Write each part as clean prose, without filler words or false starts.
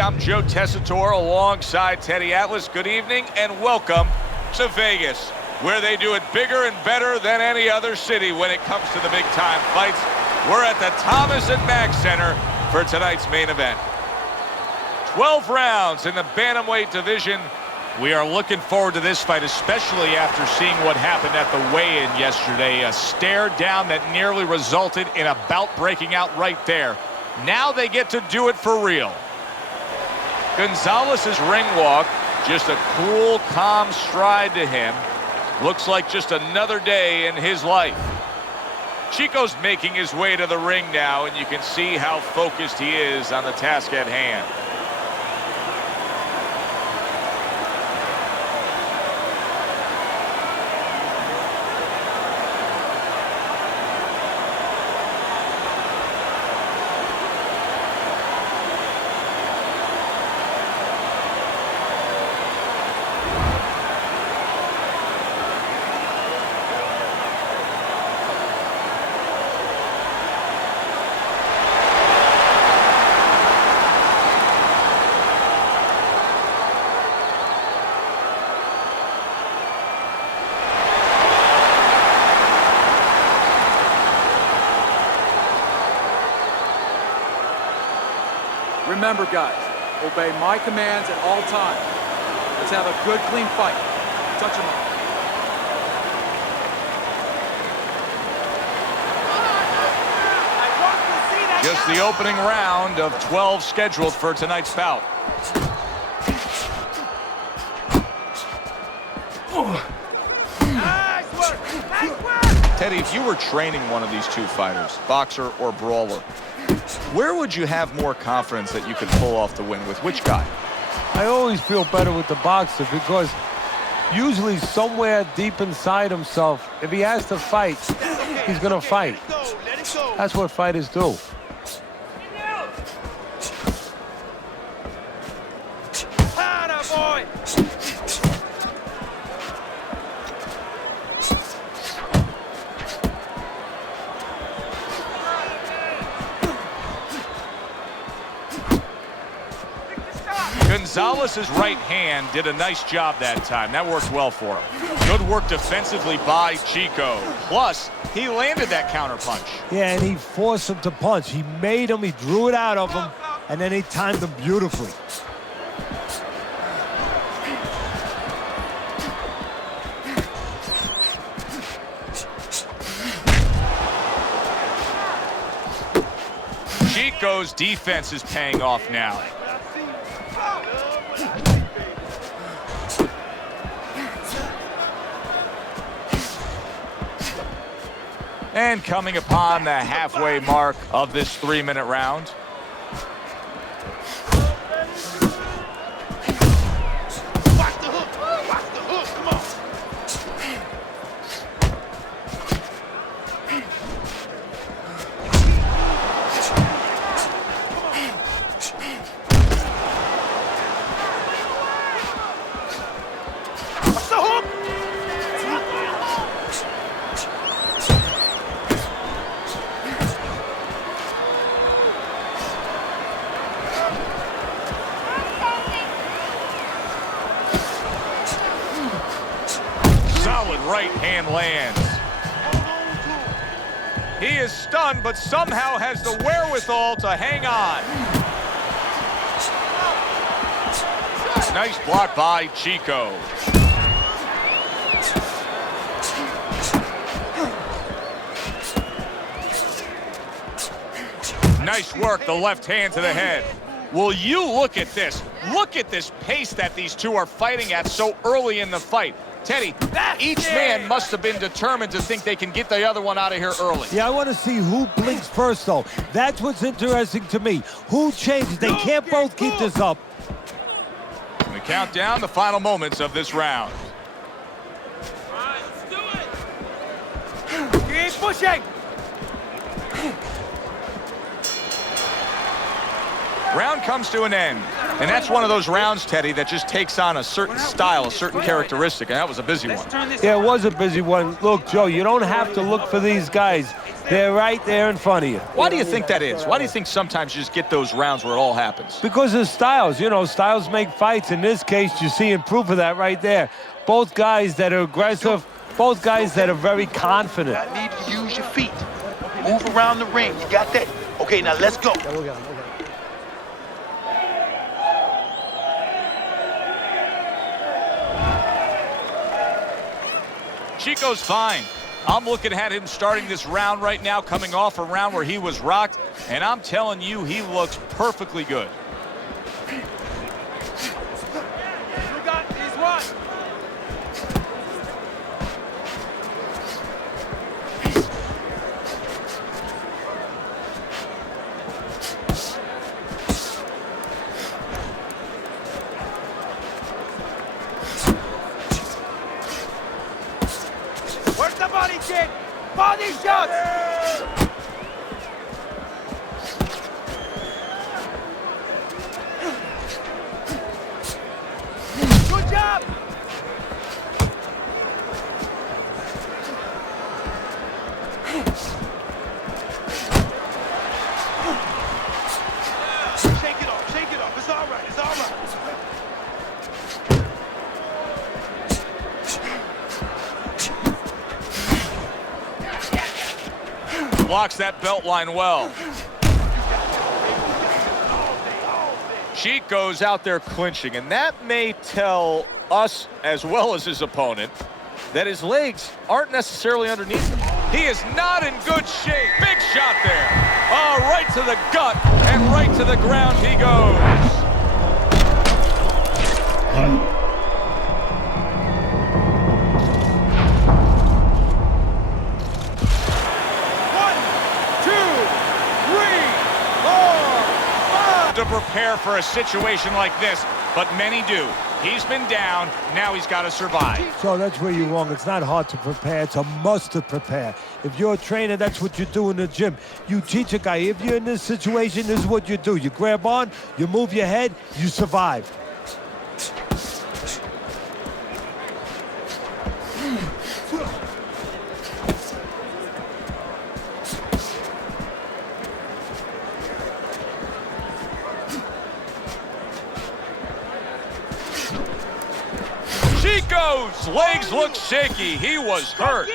I'm Joe Tessitore alongside Teddy Atlas. Good evening and welcome to Vegas, where they do it bigger and better than any other city when it comes to the big-time fights. We're at the Thomas and Mack Center for tonight's main event. 12 rounds in the bantamweight division. We are looking forward to this fight, especially after seeing what happened at the weigh-in yesterday. A stare down that nearly resulted in a bout breaking out right there. Now they get to do it for real. Gonzalez's ring walk, just a cool, calm stride to him. Looks like just another day in his life. Chico's making his way to the ring now, and you can see how focused he is on the task at hand. Remember, guys, obey my commands at all times. Let's have a good, clean fight. Touch him up. Just the opening round of 12 scheduled for tonight's bout. Nice work! Nice work! Teddy, if you were training one of these two fighters, boxer or brawler, where would you have more confidence that you could pull off the win with? Which guy? I always feel better with the boxer because usually somewhere deep inside himself, if he has to fight, he's going to fight. That's what fighters do. Gonzalez's right hand did a nice job that time. That worked well for him. Good work defensively by Chico. Plus, he landed that counter punch. Yeah, and he forced him to punch. He made him, he drew it out of him, and then he timed him beautifully. Chico's defense is paying off now. And coming upon the halfway mark of this 3-minute round. Watch the hook! Watch the hook! Come on! Watch the hook! Solid right hand lands. He is stunned, but somehow has the wherewithal to hang on. Nice block by Chico. Nice work, the left hand to the head. Will you look at this? Look at this pace that these two are fighting at so early in the fight. Teddy, each man must have been determined to think they can get the other one out of here early. Yeah, I want to see who blinks first, though. That's what's interesting to me. Who changes? They can't both keep this up. We count down the final moments of this round. All right, let's do it! Keep pushing! Round comes to an end. And that's one of those rounds, Teddy, that just takes on a certain style, a certain characteristic, and that was a busy one. Yeah, it was a busy one. Look, Joe, you don't have to look for these guys. They're right there in front of you. Why do you think that is? Why do you think sometimes you just get those rounds where it all happens? Because of styles. You know, styles make fights. In this case, you're seeing proof of that right there. Both guys that are aggressive, both guys that are very confident. I need you to use your feet. Move around the ring. You got that? Okay, now let's go. Chico's fine. I'm looking at him starting this round right now, coming off a round where he was rocked, and I'm telling you, he looks perfectly good. You got these one. Where's the body kick? Body shots! Good job! Shake it off, shake it off. It's all right, it's all right. Blocks that belt line well. Chico's out there clinching, and that may tell us, as well as his opponent, that his legs aren't necessarily underneath him. He is not in good shape. Big shot there. Oh, right to the gut, and right to the ground he goes. To prepare for a situation like this, but many do. He's been down, now he's got to survive. So that's where you're wrong. It's not hard to prepare. It's a must to prepare. If you're a trainer, that's what you do in the gym. You teach a guy, if you're in this situation, this is what you do. You grab on, you move your head, you survive. Chico's legs look shaky. He was hurt.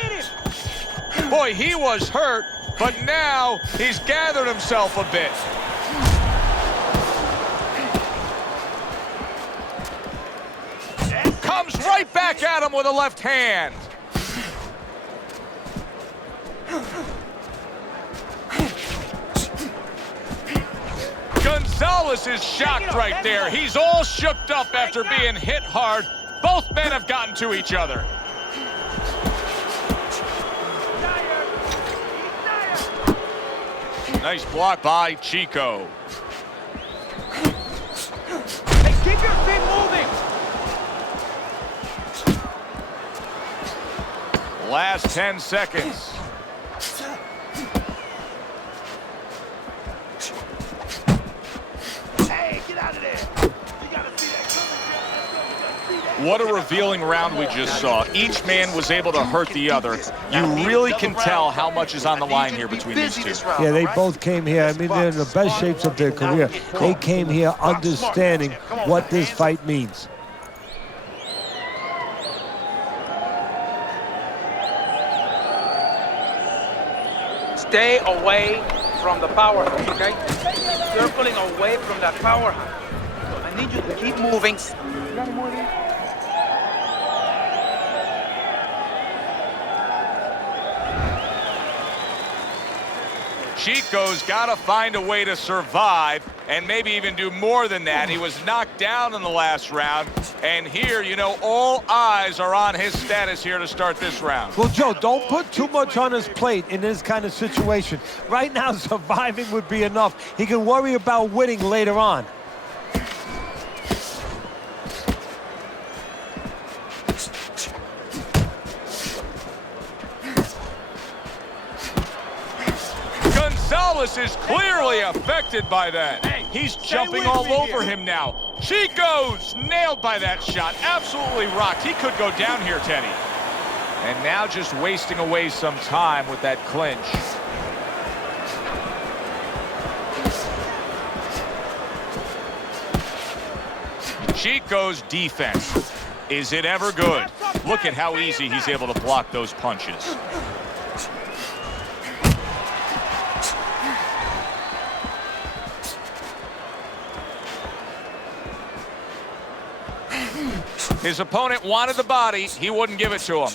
Boy, he was hurt, but now he's gathered himself a bit. Comes right back at him with a left hand. Gonzalez is shocked right there. He's all shooked up after being hit hard. Both men have gotten to each other. Nice block by Chico. Hey, keep your feet moving! Last 10 seconds. Hey, get out of there. You gotta see that coming. What a revealing round we just saw. Each man was able to hurt the other. You really can tell how much is on the line here between these two. Yeah, they both came here. I mean, they're in the best shapes of their career. They came here understanding what this fight means. Stay away from the power hook, okay? Circling away from that power hook. I need you to keep moving. Chico's got to find a way to survive and maybe even do more than that. He was knocked down in the last round, and here, you know, all eyes are on his status here to start this round. Well, Joe, don't put too much on his plate in this kind of situation. Right now, surviving would be enough. He can worry about winning later on. Gonzalez is clearly affected by that. He's jumping all over him now. Chico's nailed by that shot. Absolutely rocked. He could go down here, Teddy. And now just wasting away some time with that clinch. Chico's defense. Is it ever good? Look at how easy he's able to block those punches. His opponent wanted the body. He wouldn't give it to him.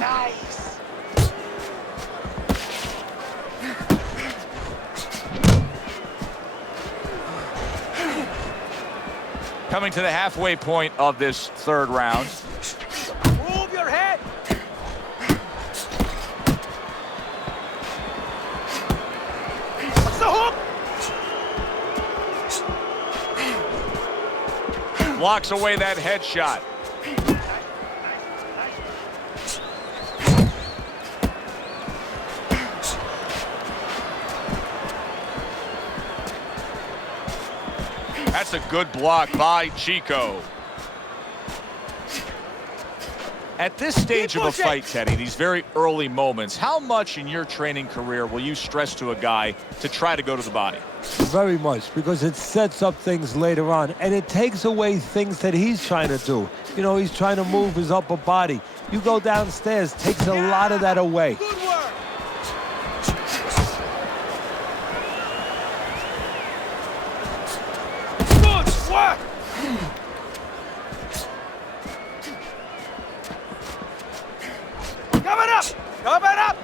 Nice. Coming to the halfway point of this third round. Move your head. What's the hook? Blocks away that headshot. That's a good block by Chico. At this stage of a fight, Teddy, these very early moments, how much in your training career will you stress to a guy to try to go to the body? Very much, because it sets up things later on, and it takes away things that he's trying to do. You know, he's trying to move his upper body. You go downstairs, takes a lot of that away. Good work. Good work. Cover it up. Cover it up.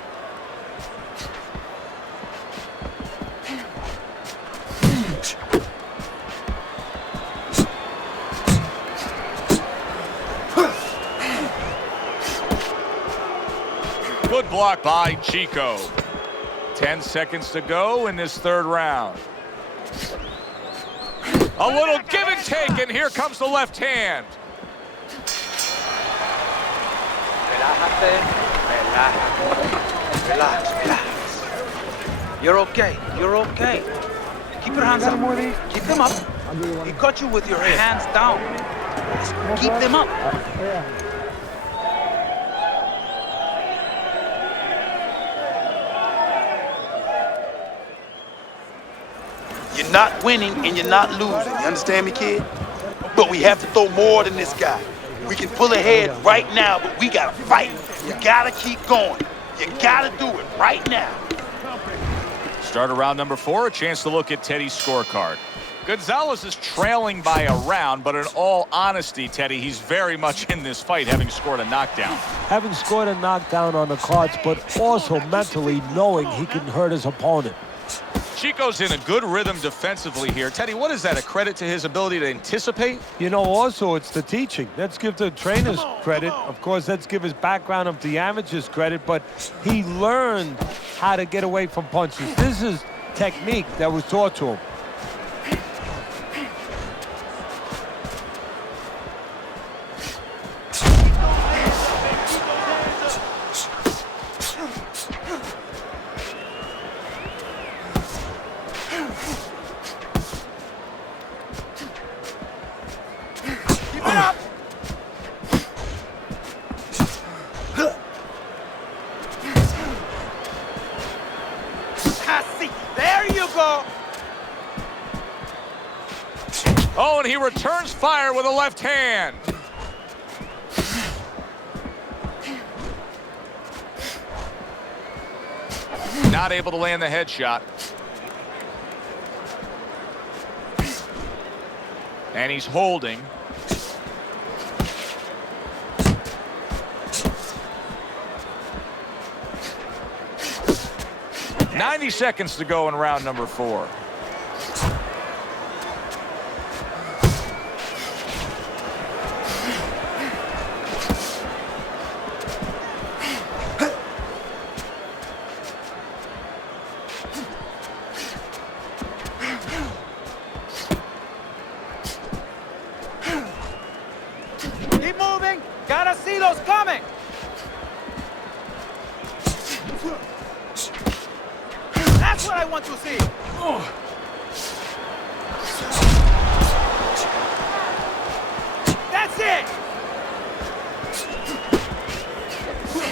Good block by Chico. 10 seconds to go in this third round. A little give and take, and here comes the left hand. Relájate, relájate. Relax, relax. You're okay. You're okay. Keep your hands up. Keep them up. He caught you with your hands down. Just keep them up. You're not winning and you're not losing. You understand me, kid? But we have to throw more than this guy. We can pull ahead right now, but we gotta fight. You gotta keep going. You gotta do it right now. Start of round number 4, a chance to look at Teddy's scorecard. Gonzalez is trailing by a round, but in all honesty, Teddy, he's very much in this fight, having scored a knockdown. Having scored a knockdown on the cards, but also mentally knowing he can hurt his opponent. Chico's in a good rhythm defensively here. Teddy, what is that, a credit to his ability to anticipate? You know, also, it's the teaching. Let's give the trainers credit. Of course, let's give his background of the amateurs credit, but he learned how to get away from punches. This is technique that was taught to him. There you go. Oh, and he returns fire with a left hand. Not able to land the headshot. And he's holding. "90 seconds to go in round number 4. Keep moving. Gotta see those coming. That's what I want to see. That's it.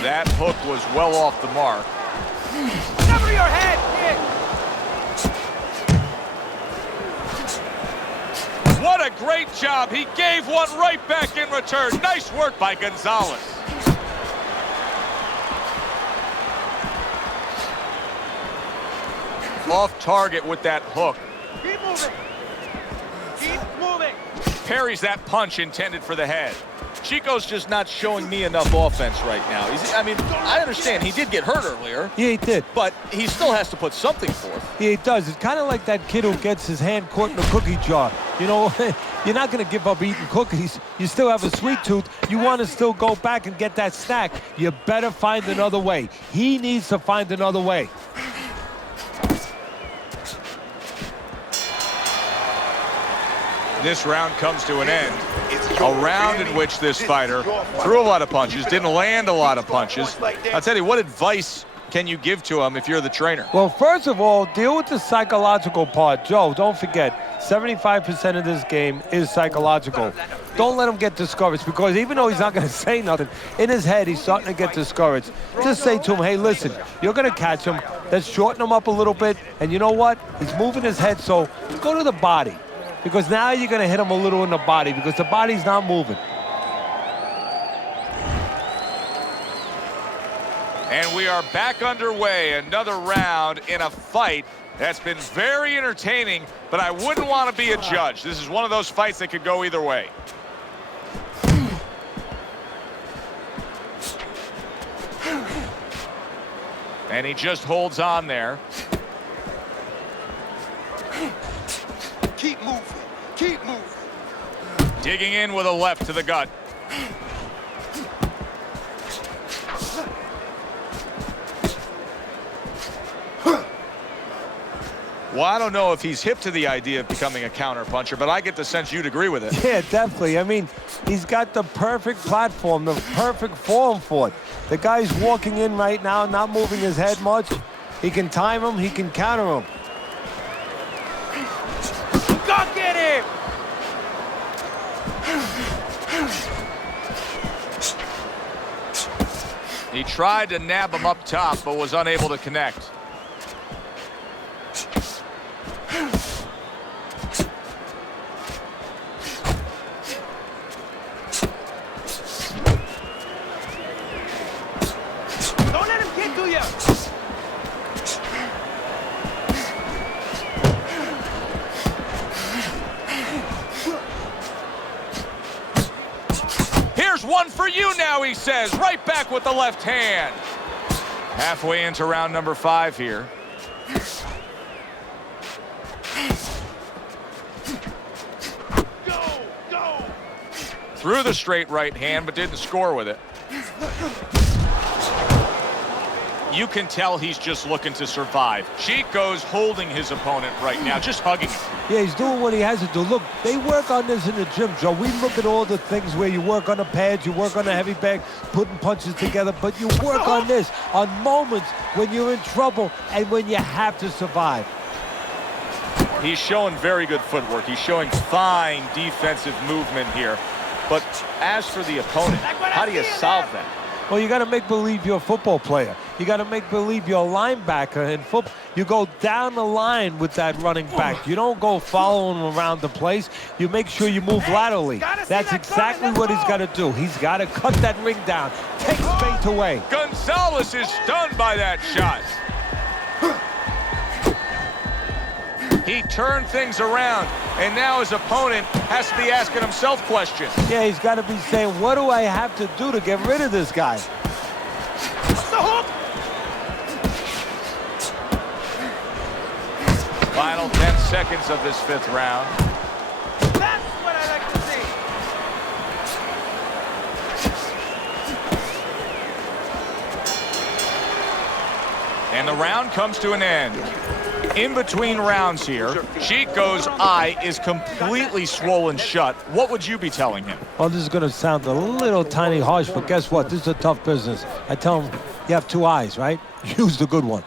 That hook was well off the mark. Cover your head. a great job. He gave one right back in return. Nice work by Gonzalez. Off target with that hook. Keep moving. Keep moving. Parries that punch intended for the head. Chico's just not showing me enough offense right now. I mean, I understand he did get hurt earlier. Yeah, he did. But he still has to put something forth. Yeah, he does. It's kind of like that kid who gets his hand caught in a cookie jar. You know, you're not going to give up eating cookies. You still have a sweet tooth. You want to still go back and get that snack. You better find another way. He needs to find another way. This round comes to an end. A round in which this fighter threw a lot of punches, didn't land a lot of punches. I'll tell you, what advice can you give to him if you're the trainer? Well, first of all, deal with the psychological part. Joe, don't forget, 75% of this game is psychological. Don't let him get discouraged, because even though he's not going to say nothing, in his head he's starting to get discouraged. Just say to him, hey, listen, you're going to catch him. Let's shorten him up a little bit. And you know what? He's moving his head, so go to the body. Because now you're going to hit him a little in the body, because the body's not moving. And we are back underway. Another round in a fight that's been very entertaining, but I wouldn't want to be a judge. This is one of those fights that could go either way. And he just holds on there. Keep moving. Keep moving. Digging in with a left to the gut. Well, I don't know if he's hip to the idea of becoming a counter puncher, but I get the sense you'd agree with it. Yeah, definitely. I mean, he's got the perfect platform, the perfect form for it. The guy's walking in right now, not moving his head much. He can time him, he can counter him. Go get him! He tried to nab him up top, but was unable to connect. Don't let him get to you! Here's one for you now, he says. Right back with the left hand. Halfway into round number 5 here. Go! Threw the straight right hand, but didn't score with it. You can tell he's just looking to survive. Chico's holding his opponent right now, just hugging him. Yeah, he's doing what he has to do. Look, they work on this in the gym, Joe. We look at all the things where you work on the pads, you work on the heavy bag, putting punches together, but you work on this on moments when you're in trouble and when you have to survive. He's showing very good footwork. He's showing fine defensive movement here. But as for the opponent, how do you solve that? Well, you got to make believe you're a football player. You got to make believe you're a linebacker in football. You go down the line with that running back. You don't go following him around the place. You make sure you move laterally. That's exactly what he's got to do. He's got to cut that ring down, take space away. Gonzalez is stunned by that shot. He turned things around, and now his opponent has to be asking himself questions. Yeah, he's got to be saying, what do I have to do to get rid of this guy? The hook! Final 10 seconds of this 5th round. That's what I like to see. And the round comes to an end. In between rounds here, Chico's eye is completely swollen shut. What would you be telling him? Well, this is going to sound a little tiny harsh, but guess what? This is a tough business. I tell him, you have 2 eyes, right? Use the good one.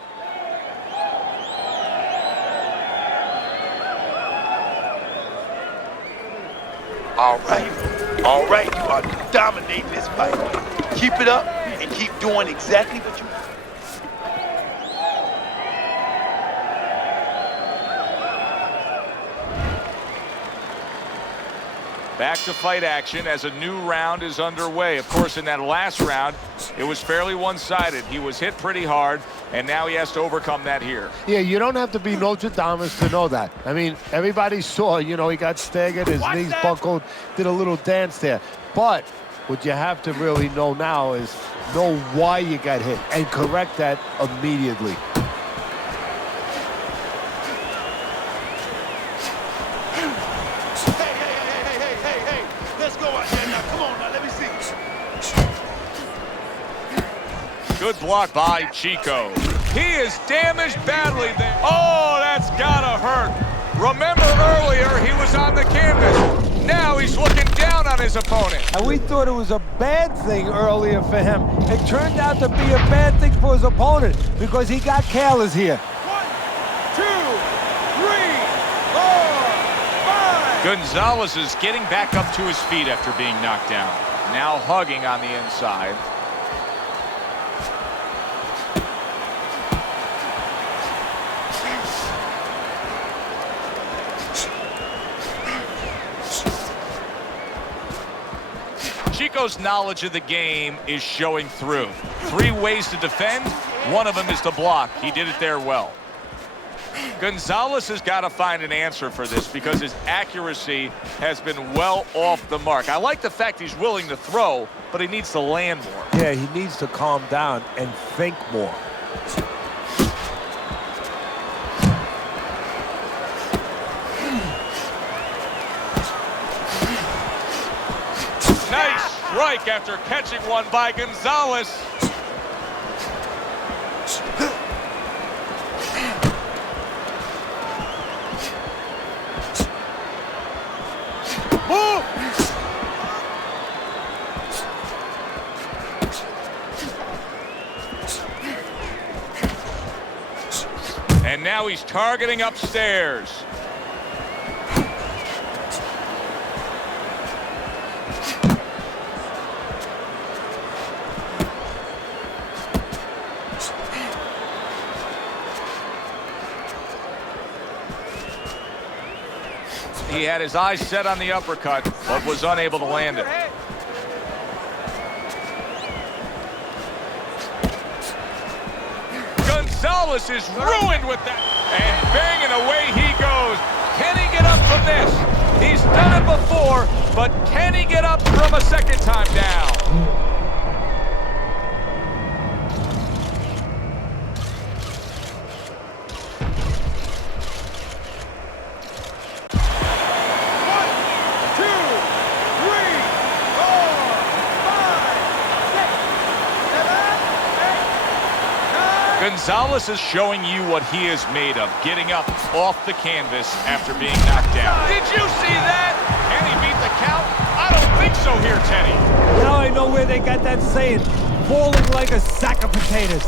All right, you are dominating this fight. Keep it up and keep doing exactly what you want. Back to fight action as a new round is underway. Of course, in that last round, it was fairly one-sided. He was hit pretty hard, and now he has to overcome that here. Yeah, you don't have to be Notre Dame to know that. I mean, everybody saw, you know, he got staggered, his knees buckled, did a little dance there. But what you have to really know now is know why you got hit and correct that immediately. Good block by Chico. He is damaged badly there. Oh, that's gotta hurt. Remember earlier, he was on the canvas. Now he's looking down on his opponent. And we thought it was a bad thing earlier for him. It turned out to be a bad thing for his opponent because he got careless here. 1, 2, 3, 4, 5. Gonzalez is getting back up to his feet after being knocked down. Now hugging on the inside. Chico's knowledge of the game is showing through. 3 ways to defend. One of them is to block. He did it there well. Gonzalez has got to find an answer for this because his accuracy has been well off the mark. I like the fact he's willing to throw, but he needs to land more. Yeah, he needs to calm down and think more. Nice strike after catching one by Gonzalez. And now he's targeting upstairs. He had his eyes set on the uppercut, but was unable to land it. Gonzalez is ruined with that. And banging away he goes. Can he get up from this? He's done it before, but can he get up from a second time down? Gonzalez is showing you what he is made of, getting up off the canvas after being knocked down. Did you see that? Can he beat the count? I don't think so here, Teddy. Now I know where they got that saying, falling like a sack of potatoes.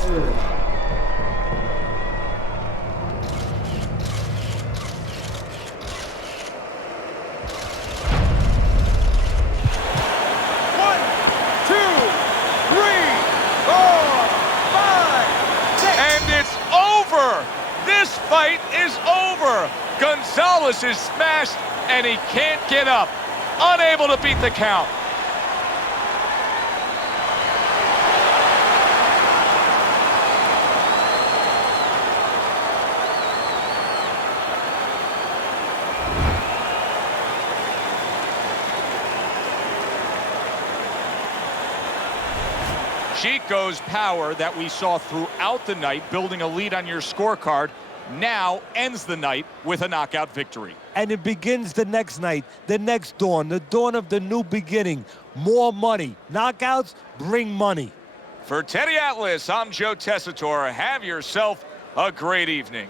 This fight is over. Gonzalez is smashed and he can't get up. Unable to beat the count. Chico's power that we saw throughout the night, building a lead on your scorecard, now ends the night with a knockout victory. And it begins the next night, the next dawn, the dawn of the new beginning. More money. Knockouts bring money. For Teddy Atlas, I'm Joe Tessitore. Have yourself a great evening.